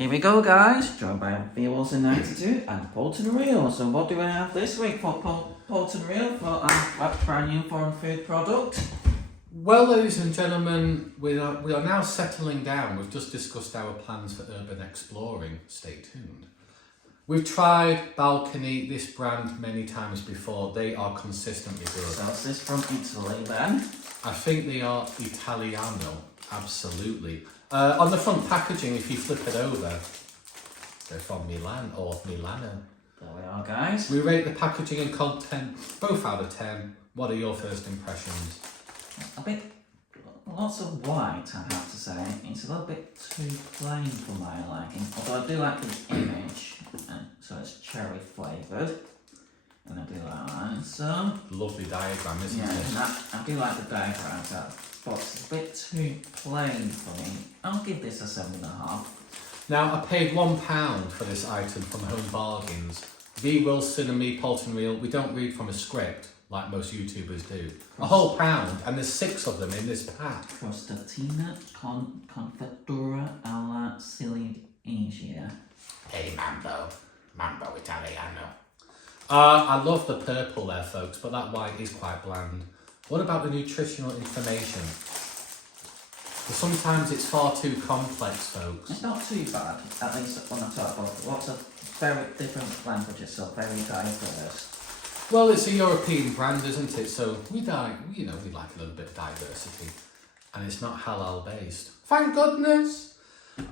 Here we go, guys. Joined by Viewers in 92 and Bolton Real. So what do we have this week for Bolton Real for our brand new foreign food product? Well, ladies and gentlemen, we are now settling down. We've just discussed our plans for urban exploring. Stay tuned. We've tried Balcony, this brand, many times before. They are consistently good. So is this from Italy then? I think they are Italiano, absolutely. On the front packaging, if you flip it over, they're from Milan or Milano. There we are, guys. We rate the packaging and content both out of 10. What are your first impressions? Lots of white, I have to say. It's a little bit too plain for my liking. Although I do like the image, so it's cherry flavoured. And I do like that. So, Lovely diagram, isn't it? I do like the diagram, but it's a bit too plain for me. I'll give this a 7.5. Now, I paid £1 for this item from Home Bargains. V. Wilson and me, Bolton Real, we don't read from a script like most YouTubers do. A whole pound, and there's 6 of them in this pack. Crostatina Confettura alla Ciliegia. Hey, Mambo Italiano. I love the purple there, folks, but that white is quite bland. What about the nutritional information? But sometimes it's far too complex, folks. It's not too bad, at least on the top, but lots of very different languages, so very diverse. Well, it's a European brand, isn't it? So we like a little bit of diversity, and it's not halal based. Thank goodness.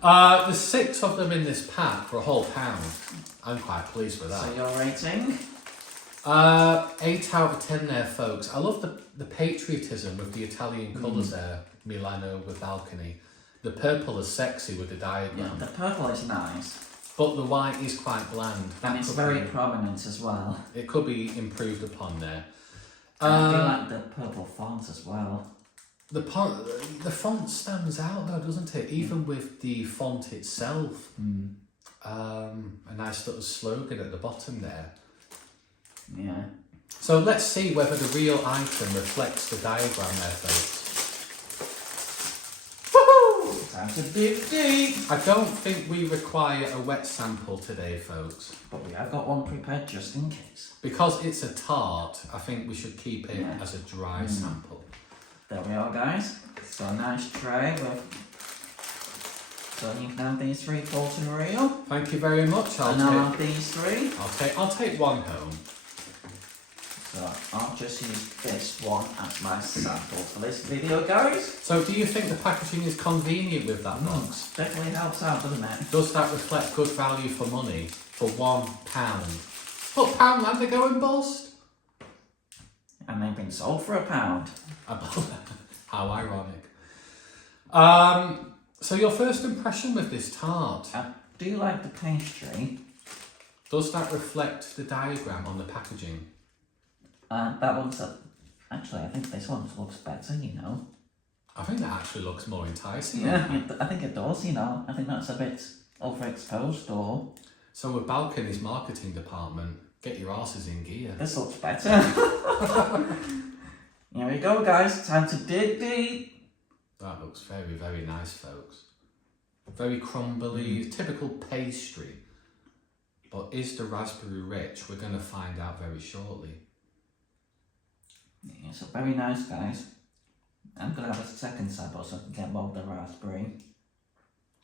There's 6 of them in this pack for a whole pound. I'm quite pleased with that. So your rating? 8 out of 10 there, folks. I love the patriotism with the Italian colours there. Milano with Balcony. The purple is sexy with the diagram. Yeah, the purple is nice. But the white is quite bland. And it's very prominent as well. It could be improved upon there. I do like the purple font as well. The font stands out though, doesn't it? Even with the font itself. A nice little slogan at the bottom there. Yeah. So let's see whether the real item reflects the diagram there, folks. Woohoo! Time to dig deep! I don't think we require a wet sample today, folks. But we have got one prepared just in case. Because it's a tart, I think we should keep it as a dry sample. There we are, guys. So a nice tray with... So you can have these 3 Bolton Real. Thank you very much. I'll have these 3. I'll take one home. So I'll just use this one as my sample for this video, guys. So do you think the packaging is convenient with that box? Definitely helps out, doesn't it? Does that reflect good value for money for £1? But Poundland are going bust. And they've been sold for £1. How ironic. So your first impression with this tart? I do like the pastry. Does that reflect the diagram on the packaging? That one's actually, I think this one looks better, you know. I think that actually looks more enticing. Yeah, I think it does, you know. I think that's a bit overexposed, or... So with Balcony's marketing department, get your asses in gear. This looks better. Here we go, guys. Time to dig deep. That looks very, very nice, folks. Very crumbly, typical pastry. But is the raspberry rich? We're going to find out very shortly. Yeah, so very nice, guys. I'm going to have a second sample so I can get more of the raspberry.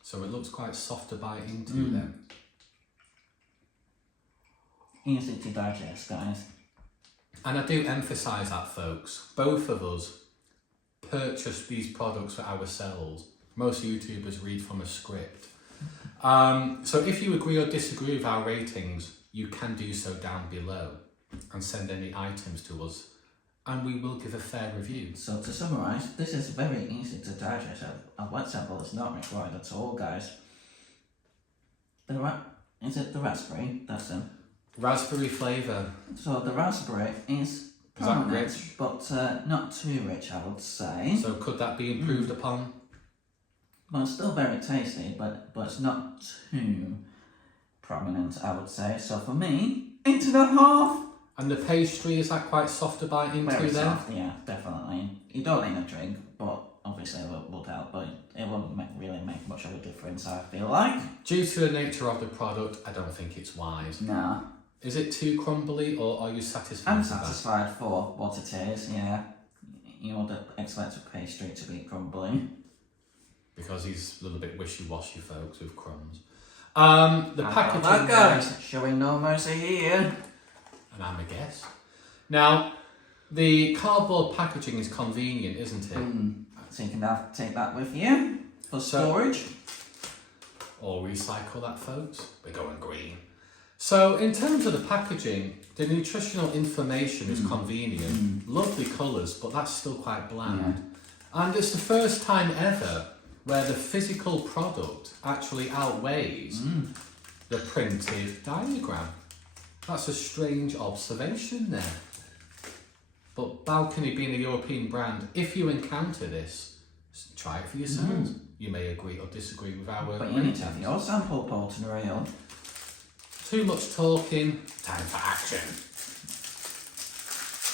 So it looks quite soft to bite into then. Easy to digest, guys. And I do emphasise that, folks. Both of us purchase these products for ourselves. Most YouTubers read from a script. So if you agree or disagree with our ratings, you can do so down below and send any items to us, and we will give a fair review. So to summarise, this is very easy to digest. A wet sample is not required at all, guys. Is it the raspberry? That's it. Raspberry flavour. So the raspberry is that prominent, rich? but not too rich, I would say. So could that be improved upon? Well, it's still very tasty, but it's not too prominent, I would say. So for me, 8.5. And the pastry, is that quite soft to bite into Very then? soft, yeah, definitely. You don't need a drink, but obviously it would help, but it wouldn't really make much much of a difference, I feel like. Due to the nature of the product, I don't think it's wise. No. Is it too crumbly, or are you satisfied? I'm with that? satisfied for what it is, yeah. You would expect a pastry to be crumbly. Because he's a little bit wishy-washy, folks, with crumbs. The packaging... That guys, showing no mercy here. And I'm a guest. Now, the cardboard packaging is convenient, isn't it? So you can take that with you for storage. Or recycle that, folks. We're going green. So, in terms of the packaging, the nutritional information is convenient. Lovely colours, but that's still quite bland. Yeah. And it's the first time ever where the physical product actually outweighs the printed diagram. That's a strange observation there. But Balcony being a European brand, if you encounter this, try it for yourselves. You may agree or disagree with our... But you need to have your sample, Bolton Real. Too much talking, time for action.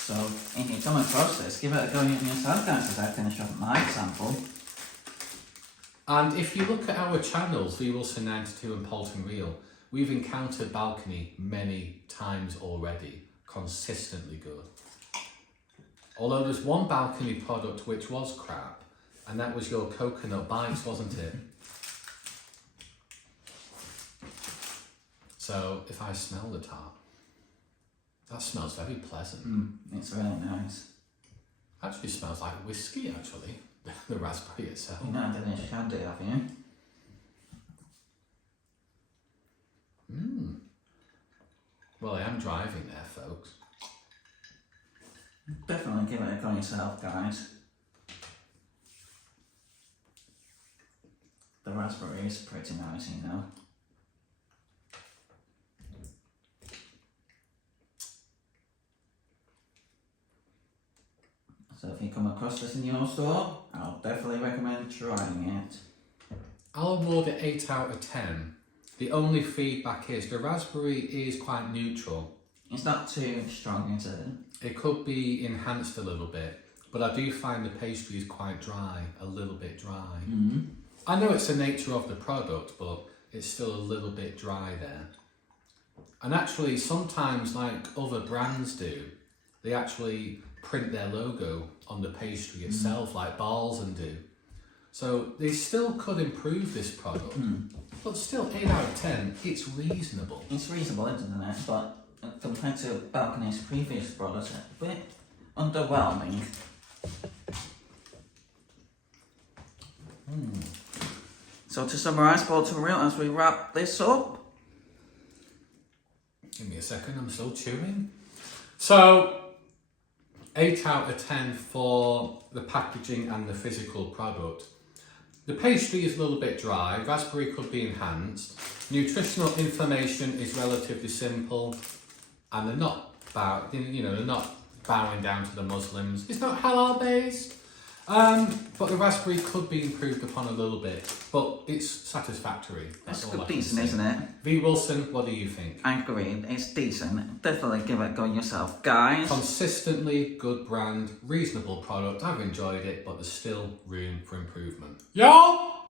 So, if you come across this, give it a go yourself, guys, as I finish off my sample. And if you look at our channels, V Wilson 92 and Bolton Real, we've encountered Balcony many times already. Consistently good. Although there's one Balcony product which was crap, and that was your coconut bites, wasn't it? So, if I smell the tart, that smells very pleasant. It's really nice. Actually smells like whiskey, actually. The raspberry itself. You've not had any shandy, have you? Well, I am driving there, folks. Definitely give it a go yourself, guys. The raspberry is pretty nice, you know. So if you come across this in your store, I'll definitely recommend trying it. I'll award it 8 out of 10. The only feedback is the raspberry is quite neutral. It's not too strong, is it? It could be enhanced a little bit, but I do find the pastry is quite dry, a little bit dry. I know it's the nature of the product, but it's still a little bit dry there. And actually, sometimes, like other brands do, they actually print their logo on the pastry itself, like Balzen do. So they still could improve this product, but still 8 out of 10, it's reasonable. It's reasonable, isn't it? But compared to Balcony's previous products, a bit underwhelming. So to summarise, Bolton Real, as we wrap this up. Give me a second, I'm still chewing. So, 8 out of 10 for the packaging and the physical product. The pastry is a little bit dry, raspberry could be enhanced, nutritional information is relatively simple, and they're not they're not bowing down to the Muslims. It's not halal based, but the raspberry could be improved upon a little bit, but it's satisfactory. That's good, decent, isn't it? V Wilson, what do you think? I agree, it's decent. Definitely give it a go yourself, guys. Consistently good brand, reasonable product. I've enjoyed it, but there's still room for improvement. Yo!